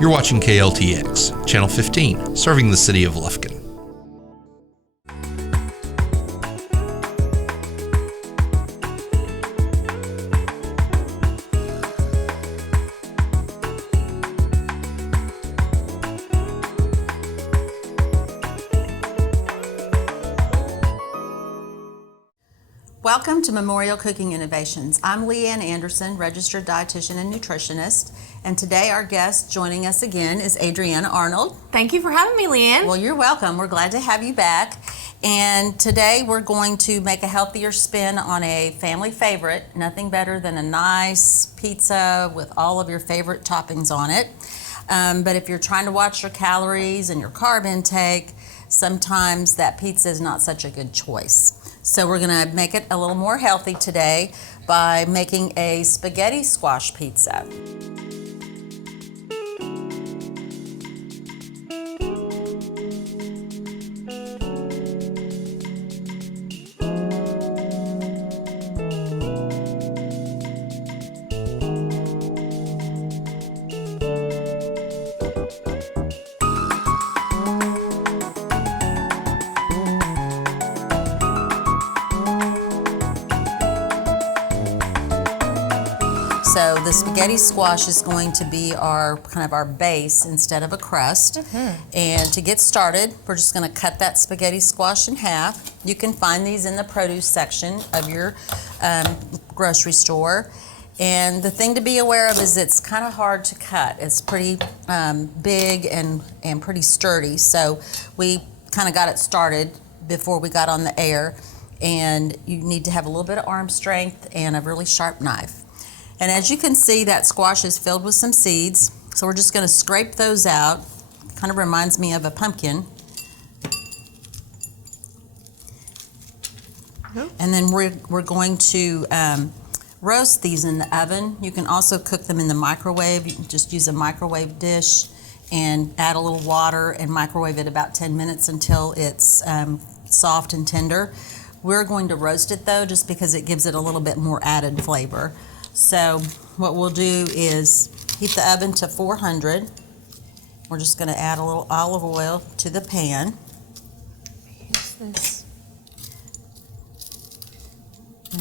You're watching KLTX, Channel 15, serving the city of Lufkin. Welcome to Memorial Cooking Innovations. I'm Leanne Anderson, registered dietitian and nutritionist, and today our guest joining us again is Adriana Arnold. Thank you for having me, Leanne. Well, you're welcome. We're glad to have you back. And today we're going to make a healthier spin on a family favorite. Nothing better than a nice pizza with all of your favorite toppings on it. But if you're trying to watch your calories and your carb intake, sometimes that pizza is not such a good choice. So we're gonna make it a little more healthy today by making a spaghetti squash pizza. So the spaghetti squash is going to be our base instead of a crust. And to get started, we're just going to cut that spaghetti squash in half. You can find these in the produce section of your grocery store. And the thing to be aware of is it's kind of hard to cut. It's pretty big and pretty sturdy. So we kind of got it started before we got on the air. And you need to have a little bit of arm strength and a really sharp knife. And as you can see, that squash is filled with some seeds. So we're just gonna scrape those out. Kind of reminds me of a pumpkin. And then we're going to roast these in the oven. You can also cook them in the microwave. You can just use a microwave dish and add a little water and microwave it about 10 minutes until it's soft and tender. We're going to roast it though, just because it gives it a little bit more added flavor. So what we'll do is heat the oven to 400. We're just going to add a little olive oil to the pan. There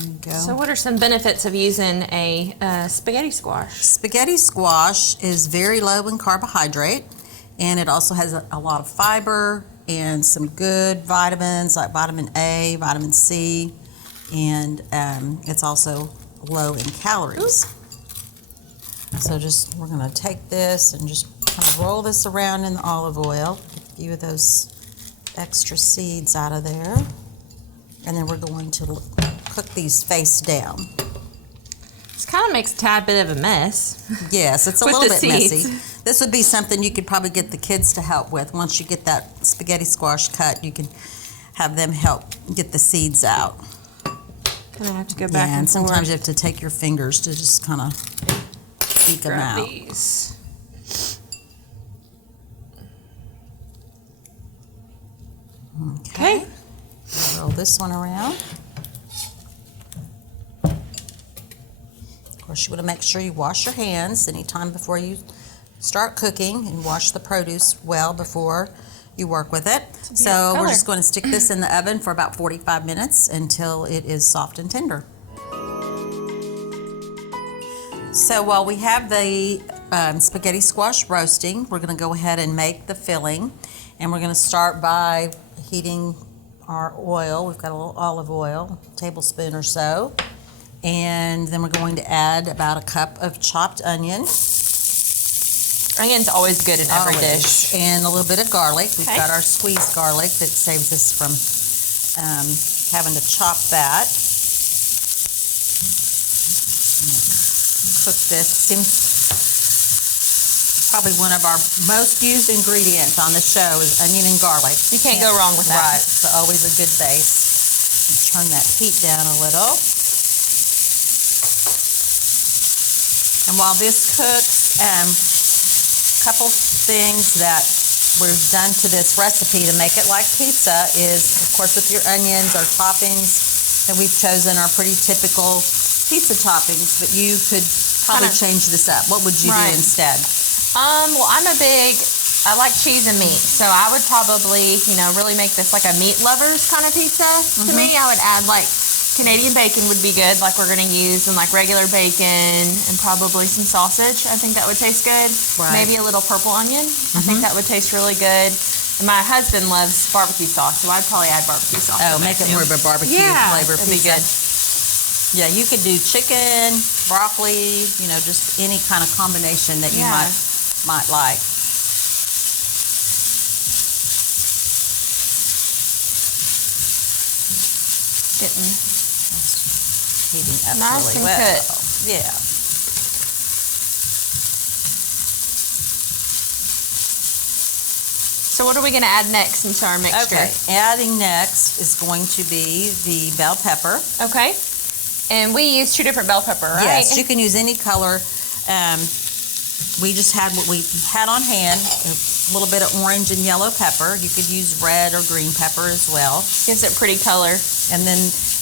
you go. So what are some benefits of using a spaghetti squash? Spaghetti squash is very low in carbohydrate, and it also has a lot of fiber and some good vitamins like vitamin A, vitamin C, and it's also low in calories. So we're gonna take this and just kind of roll this around in the olive oil, get a few of those extra seeds out of there. And then we're going to cook these face down. This kind of makes a tad bit of a mess. Yes, it's a little bit messy. This would be something you could probably get the kids to help with. Once you get that spaghetti squash cut, you can have them help get the seeds out. Gonna have to go back and forth. sometimes you have to take your fingers to just kind of eke them out. These. Okay. Roll this one around. Of course, you want to make sure you wash your hands anytime before you start cooking, and wash the produce well before you work with it. So we're just going to stick this in the oven for about 45 minutes until it is soft and tender. So while we have the spaghetti squash roasting, we're going to go ahead and make the filling. And we're going to start by heating our oil. We've got a little olive oil, a tablespoon or so. And then we're going to add about a cup of chopped onion. Onion's always good in every dish. And a little bit of garlic. We've got our squeezed garlic that saves us from having to chop that. Cook this. Seems probably one of our most used ingredients on the show is onion and garlic. You can't go wrong with that. Right, so always a good base. Turn that heat down a little. And while this cooks, couple things that we've done to this recipe to make it like pizza is, of course, with your onions, our toppings that we've chosen are pretty typical pizza toppings, but you could probably change this up. What would you do instead? Well, I like cheese and meat, so I would probably, really make this like a meat lovers kind of pizza. To me, I would add like Canadian bacon would be good, like we're gonna use, and like regular bacon, and probably some sausage. I think that would taste good. Right. Maybe a little purple onion. I think that would taste really good. And my husband loves barbecue sauce, so I'd probably add barbecue sauce. Oh, make it more of a barbecue flavor that'd be pizza. good. Yeah, you could do chicken, broccoli, just any kind of combination that you might like. Heating up Nice really and well. cooked. Yeah. So what are we gonna add next into our mixture? Okay, adding next is going to be the bell pepper. Okay. And we use 2 different bell pepper, right? Yes, you can use any color. We just had what we had on hand, a little bit of orange and yellow pepper. You could use red or green pepper as well. Gives it pretty color. And then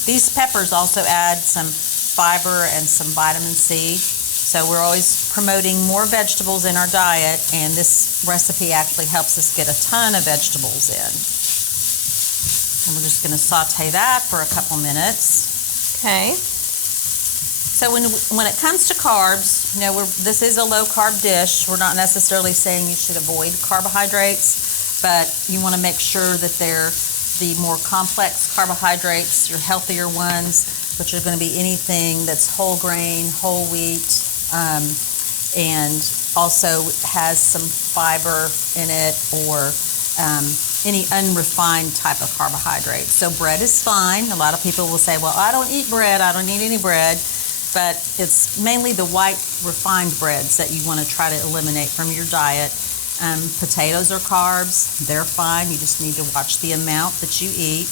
these peppers also add some fiber and some vitamin C. So we're always promoting more vegetables in our diet, and this recipe actually helps us get a ton of vegetables in. And we're just going to saute that for a couple minutes. Okay. So when it comes to carbs, this is a low-carb dish. We're not necessarily saying you should avoid carbohydrates, but you want to make sure that they're the more complex carbohydrates, your healthier ones, which are going to be anything that's whole grain, whole wheat, and also has some fiber in it, or any unrefined type of carbohydrate. So bread is fine. A lot of people will say, well, I don't eat bread, I don't eat any bread. But it's mainly the white refined breads that you want to try to eliminate from your diet. Potatoes are carbs, they're fine. You just need to watch the amount that you eat.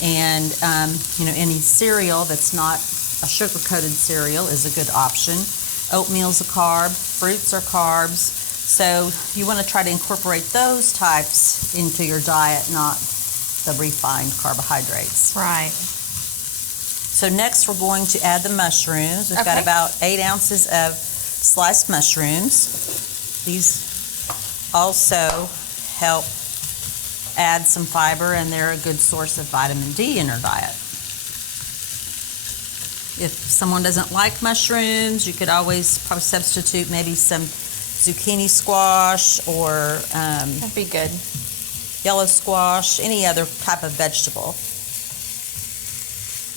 And any cereal that's not a sugar-coated cereal is a good option. Oatmeal's a carb, fruits are carbs. So you want to try to incorporate those types into your diet, not the refined carbohydrates. Right. So next we're going to add the mushrooms. We've got about 8 ounces of sliced mushrooms. These also help add some fiber, and they're a good source of vitamin D in our diet. If someone doesn't like mushrooms, you could always probably substitute maybe some zucchini squash or That'd be good. yellow squash, any other type of vegetable.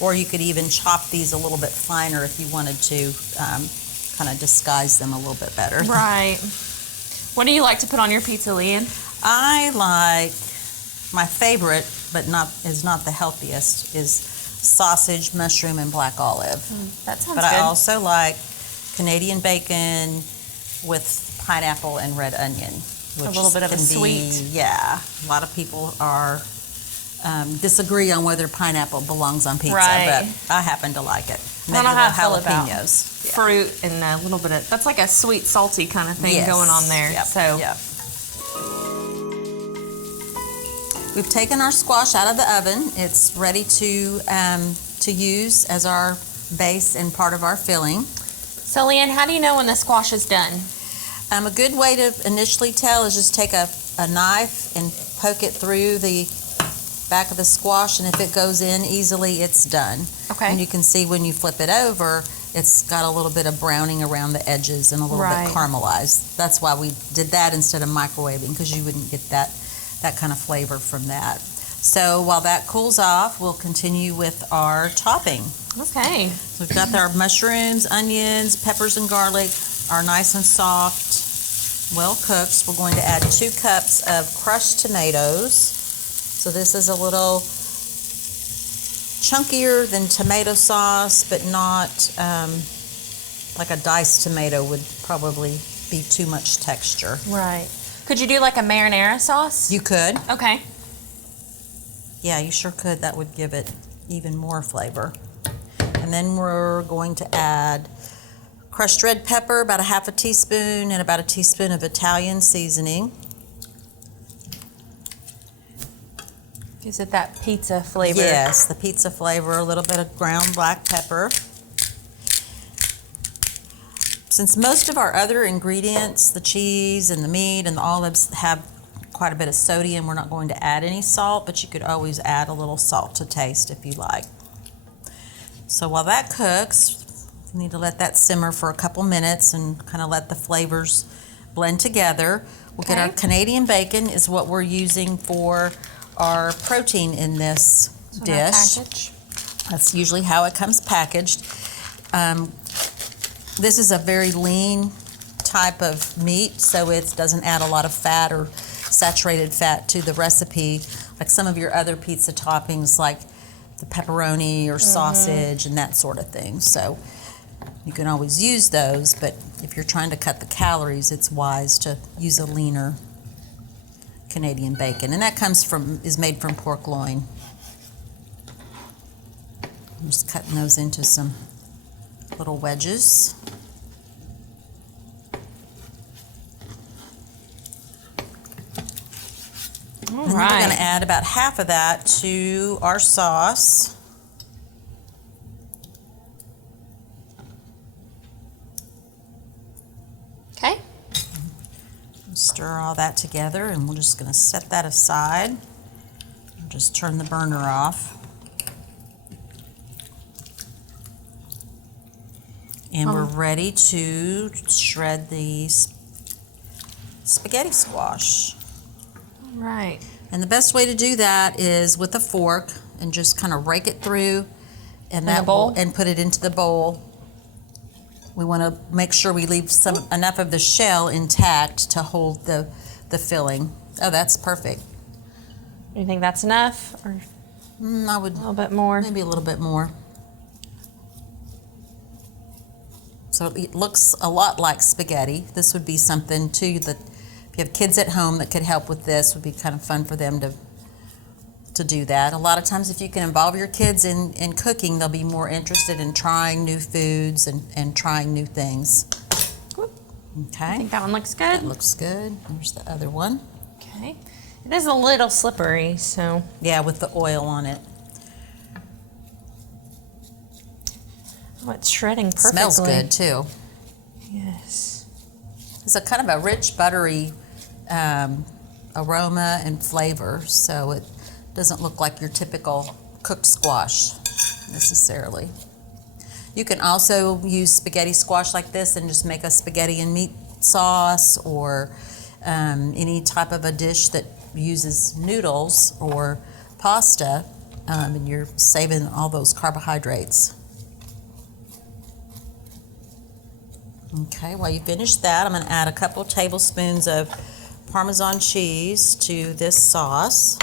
Or you could even chop these a little bit finer if you wanted to kind of disguise them a little bit better. Right. What do you like to put on your pizza, Leanne? I like, my favorite, but is not the healthiest, is sausage, mushroom, and black olive. That sounds But good. I also like Canadian bacon with pineapple and red onion. Which A little bit of a can be- sweet. Yeah. A lot of people disagree on whether pineapple belongs on pizza, Right. but I happen to like it. I don't know how I feel Maybe about jalapenos. Yeah. fruit and a little bit of, that's like a sweet, salty kind of thing Yes. going on there. Yep. So Yep. We've taken our squash out of the oven. It's ready to use as our base and part of our filling. So Leanne, how do you know when the squash is done? A good way to initially tell is just take a knife and poke it through the back of the squash, and if it goes in easily, it's done. Okay. And you can see when you flip it over, it's got a little bit of browning around the edges and a little Right. bit caramelized. That's why we did that instead of microwaving, because you wouldn't get that kind of flavor from that. So while that cools off, we'll continue with our topping. Okay. So we've got our mushrooms, onions, peppers, and garlic are nice and soft, well cooked. We're going to add 2 cups of crushed tomatoes. So this is a little chunkier than tomato sauce, but not like a diced tomato would probably be too much texture. Right. Could you do like a marinara sauce? You could. Okay. Yeah, you sure could. That would give it even more flavor. And then we're going to add crushed red pepper, about a half a teaspoon, and about a teaspoon of Italian seasoning. Gives it that pizza flavor. Yes, the pizza flavor, a little bit of ground black pepper. Since most of our other ingredients, the cheese and the meat and the olives, have quite a bit of sodium, we're not going to add any salt, but you could always add a little salt to taste if you like. So while that cooks, you need to let that simmer for a couple minutes and kind of let the flavors blend together. We'll get our Canadian bacon is what we're using for our protein in this dish. That's usually how it comes packaged. This is a very lean type of meat, so it doesn't add a lot of fat or saturated fat to the recipe, like some of your other pizza toppings, like the pepperoni or sausage and that sort of thing. So you can always use those, but if you're trying to cut the calories, it's wise to use a leaner Canadian bacon. And that is made from pork loin. I'm just cutting those into some little wedges. All and right. We're going to add about half of that to our sauce. Okay. Stir all that together, and we're just going to set that aside. Just turn the burner off. And we're ready to shred the spaghetti squash. All right. And the best way to do that is with a fork and just kind of rake it through and put it into the bowl. We want to make sure we leave enough of the shell intact to hold the filling. Oh, that's perfect. You think that's enough, or I would a little bit more? Maybe a little bit more. So it looks a lot like spaghetti. This would be something too that if you have kids at home that could help with this, would be kind of fun for them to do that. A lot of times if you can involve your kids in cooking, they'll be more interested in trying new foods and trying new things. Okay. I think that one looks good. That looks good. There's the other one. Okay. It is a little slippery, so. Yeah, with the oil on it. Oh, it's shredding perfectly. Smells good too. Yes. It's a kind of a rich, buttery aroma and flavor, so it doesn't look like your typical cooked squash necessarily. You can also use spaghetti squash like this and just make a spaghetti and meat sauce, or any type of a dish that uses noodles or pasta, and you're saving all those carbohydrates. Okay, while you finish that, I'm going to add a couple tablespoons of Parmesan cheese to this sauce.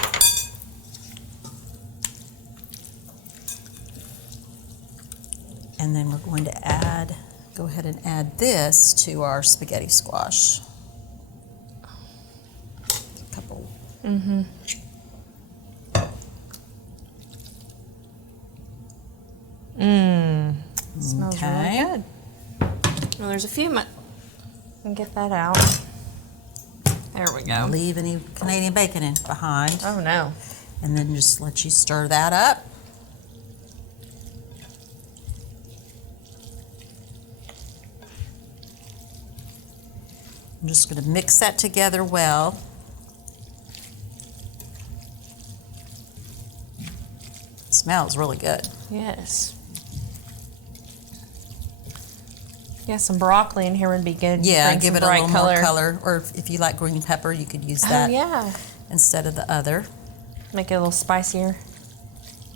And then we're going to go ahead and add this to our spaghetti squash. A couple. Smells really good. Well, there's a few. And get that out. There we go. Leave any Canadian bacon behind. Oh no. And then just let you stir that up. I'm just going to mix that together well. It smells really good. Yes. Yeah, some broccoli in here would be good. Yeah, Bring give some it a bright little more color. Or if you like green pepper, you could use that instead of the other. Make it a little spicier.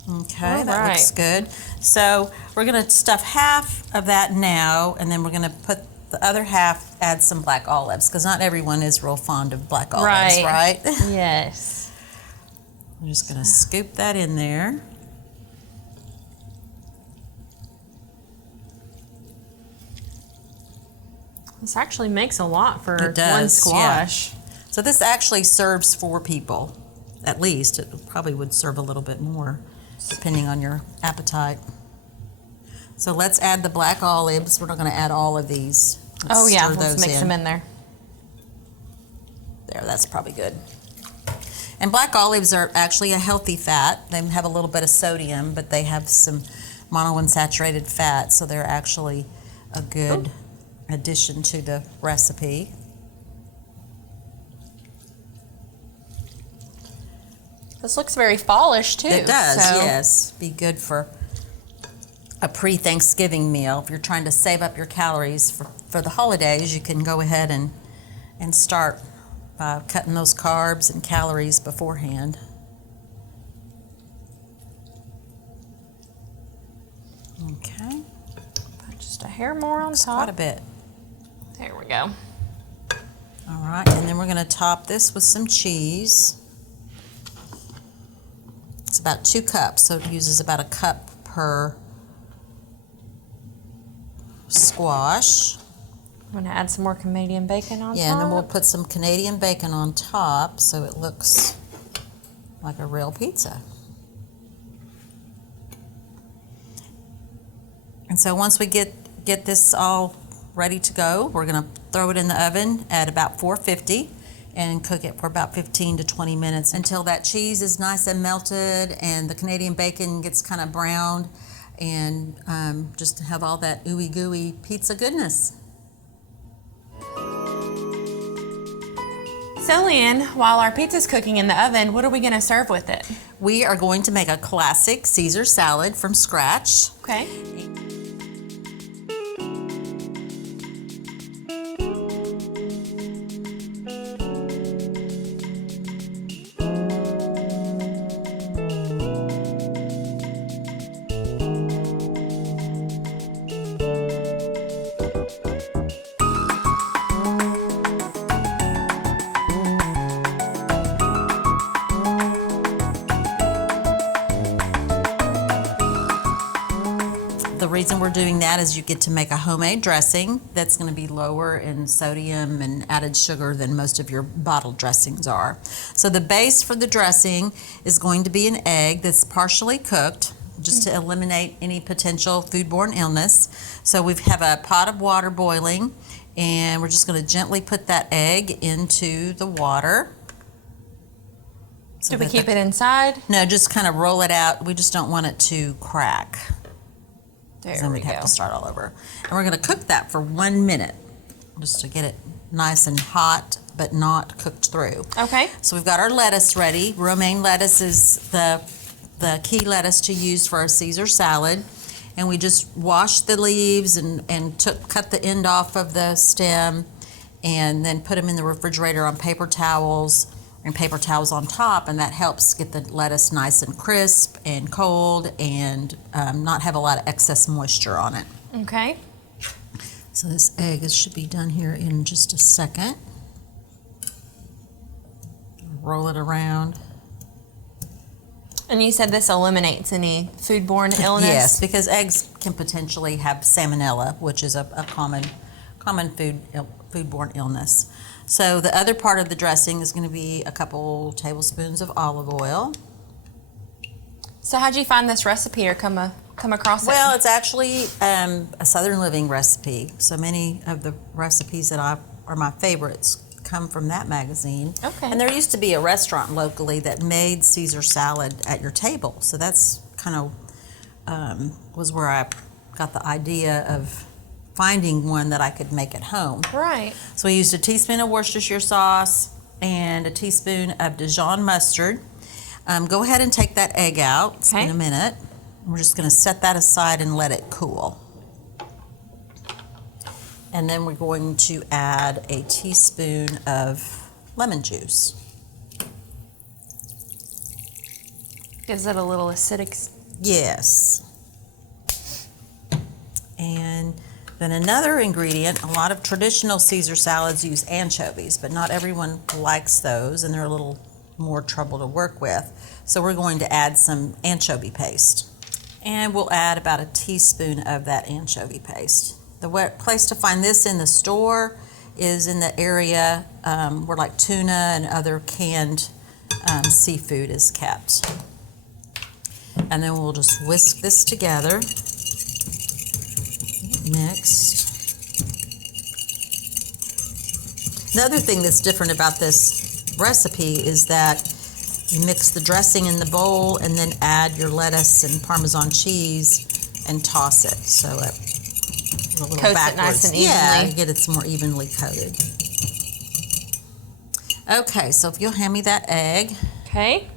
Okay, that looks good. So we're going to stuff half of that now, and then we're going to put the other half, add some black olives, because not everyone is real fond of black olives, right? Yes. I'm just going to scoop that in there. This actually makes a lot for It does, one squash. yeah. So this actually serves 4 people, at least. It probably would serve a little bit more, depending on your appetite. So let's add the black olives. We're not going to add all of these. Let's mix them in there. There, that's probably good. And black olives are actually a healthy fat. They have a little bit of sodium, but they have some monounsaturated fat, so they're actually a good addition to the recipe. This looks very fallish too. It does, so. yes. Be good for a pre-Thanksgiving meal. If you're trying to save up your calories for the holidays, you can go ahead and start cutting those carbs and calories beforehand. Okay. Put just a hair more on top. Quite a bit. There we go. All right, and then we're going to top this with some cheese. It's about 2 cups, so it uses about a cup per squash. I'm going to add some more Canadian bacon on top. Yeah, and then we'll put some Canadian bacon on top so it looks like a real pizza. And so once we get this all ready to go, we're going to throw it in the oven at about 450 and cook it for about 15 to 20 minutes until that cheese is nice and melted and the Canadian bacon gets kind of browned, and just to have all that ooey gooey pizza goodness. So Lynn, while our pizza's cooking in the oven, what are we going to serve with it? We are going to make a classic Caesar salad from scratch. Okay. The reason we're doing that is you get to make a homemade dressing that's going to be lower in sodium and added sugar than most of your bottled dressings are. So the base for the dressing is going to be an egg that's partially cooked, just to eliminate any potential foodborne illness. So we have a pot of water boiling, and we're just going to gently put that egg into the water. Do we keep it inside? No, just kind of roll it out. We just don't want it to crack. There Then we we'd go. have to start all over. And we're going to cook that for 1 minute, just to get it nice and hot, but not cooked through. Okay. So we've got our lettuce ready. Romaine lettuce is the key lettuce to use for a Caesar salad. And we just washed the leaves and cut the end off of the stem, and then put them in the refrigerator on paper towels, and paper towels on top, and that helps get the lettuce nice and crisp and cold and not have a lot of excess moisture on it. Okay. So this egg should be done here in just a second. Roll it around. And you said this eliminates any foodborne illness? Yes, because eggs can potentially have salmonella, which is a common foodborne illness. So the other part of the dressing is going to be a couple tablespoons of olive oil. So how'd you find this recipe or come across it? Well, it's actually a Southern Living recipe. So many of the recipes that are my favorites come from that magazine. Okay. And there used to be a restaurant locally that made Caesar salad at your table. So that's kind of was where I got the idea of finding one that I could make at home. Right. So we used a teaspoon of Worcestershire sauce and a teaspoon of Dijon mustard. Go ahead and take that egg out. It's Okay. in a minute. We're just going to set that aside and let it cool. And then we're going to add a teaspoon of lemon juice. Gives it a little acidic. Yes. And then another ingredient, a lot of traditional Caesar salads use anchovies, but not everyone likes those, and they're a little more trouble to work with. So we're going to add some anchovy paste. And we'll add about a teaspoon of that anchovy paste. The place to find this in the store is in the area where like tuna and other canned seafood is kept. And then we'll just whisk this together. Mixed. The other thing that's different about this recipe is that you mix the dressing in the bowl and then add your lettuce and Parmesan cheese and toss it. So a little Coats backwards. it nice and evenly. Yeah, get it more evenly coated. Okay, so if you'll hand me that egg. Okay.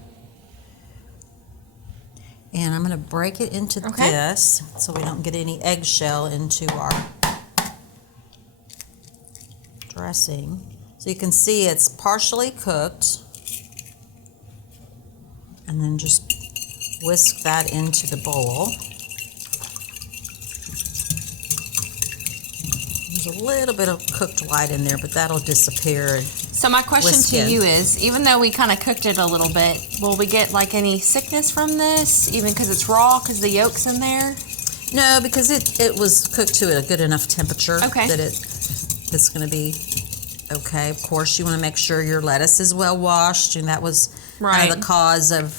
And I'm going to break it into this so we don't get any eggshell into our dressing. So you can see it's partially cooked. And then just whisk that into the bowl. There's a little bit of cooked white in there, but that'll disappear. So my question to you is, even though we kind of cooked it a little bit, will we get like any sickness from this, even because it's raw, because the yolk's in there? No, because it was cooked to a good enough temperature that it's going to be okay. Of course, you want to make sure your lettuce is well washed, and that was kind of the cause of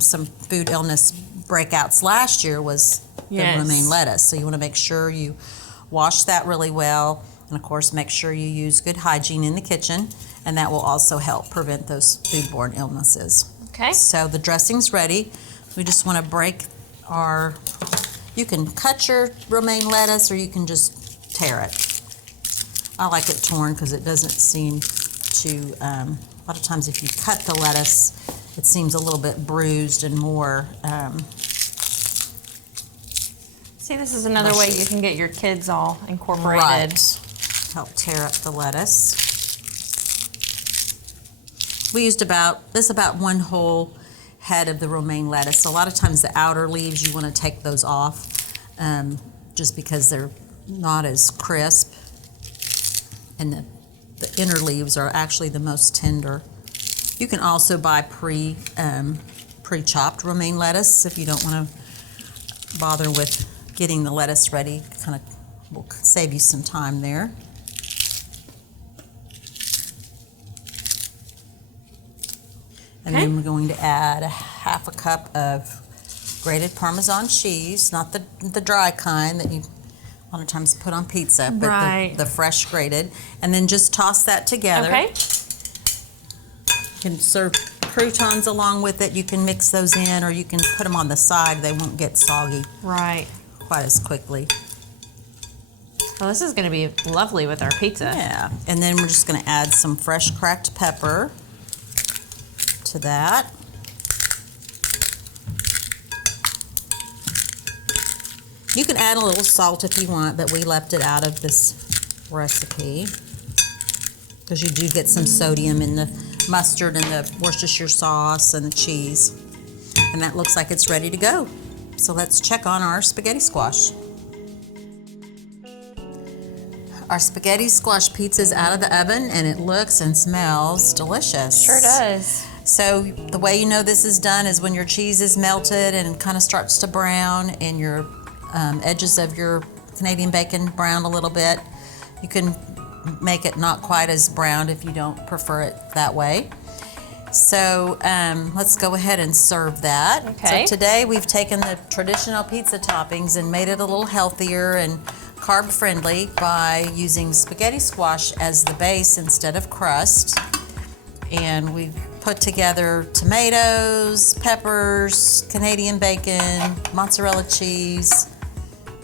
some food illness breakouts last year was the romaine lettuce. So you want to make sure you wash that really well. And of course, make sure you use good hygiene in the kitchen, and that will also help prevent those foodborne illnesses. Okay. So the dressing's ready. We just want to break our, you can cut your romaine lettuce or you can just tear it. I like it torn because it doesn't seem to, a lot of times if you cut the lettuce, it seems a little bit bruised and more. See, this is another way you can get your kids all incorporated. Right. Help tear up the lettuce. We used about one whole head of the romaine lettuce. So a lot of times the outer leaves, you want to take those off just because they're not as crisp. And the inner leaves are actually the most tender. You can also buy pre-chopped romaine lettuce if you don't want to bother with getting the lettuce ready. Kind of will save you some time there. And then we're going to add 1/2 cup of grated Parmesan cheese, not the dry kind that you a lot of times put on pizza, but the fresh grated. And then just toss that together. Okay. You can serve croutons along with it. You can mix those in, or you can put them on the side. They won't get soggy quite as quickly. Well, this is going to be lovely with our pizza. Yeah. And then we're just going to add some fresh cracked pepper to that. You can add a little salt if you want, but we left it out of this recipe because you do get some sodium in the mustard and the Worcestershire sauce and the cheese. And that looks like it's ready to go. So let's check on our spaghetti squash. Our spaghetti squash pizza is out of the oven and it looks and smells delicious. Sure does. So the way you know this is done is when your cheese is melted and kind of starts to brown and your edges of your Canadian bacon brown a little bit. You can make it not quite as brown if you don't prefer it that way. So let's go ahead and serve that. Okay. So today we've taken the traditional pizza toppings and made it a little healthier and carb friendly by using spaghetti squash as the base instead of crust. And we've put together tomatoes, peppers, Canadian bacon, mozzarella cheese,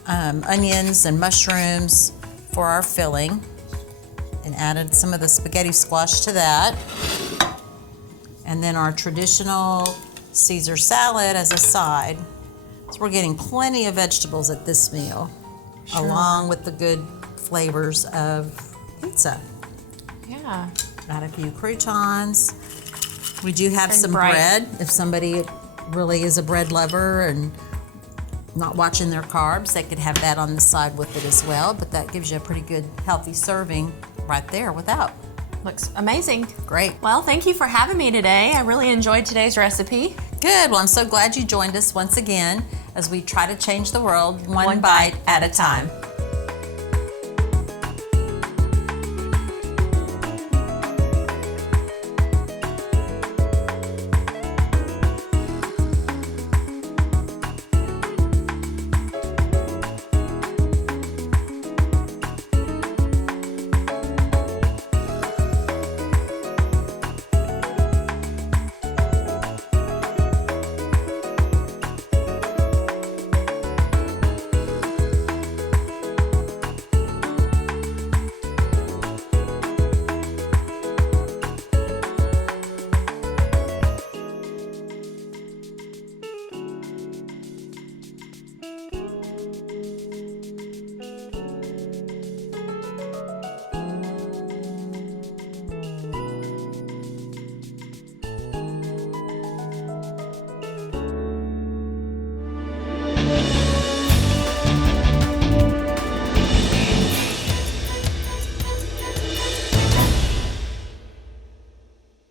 onions and mushrooms for our filling, and added some of the spaghetti squash to that. And then our traditional Caesar salad as a side. So we're getting plenty of vegetables at this meal, along with the good flavors of pizza. Yeah. Add a few croutons. We do have some bread. bread. If somebody really is a bread lover and not watching their carbs, they could have that on the side with it as well. But that gives you a pretty good healthy serving right there without. Looks amazing. Great. Well, thank you for having me today. I really enjoyed today's recipe. Good. Well, I'm so glad you joined us once again as we try to change the world one bite at a time.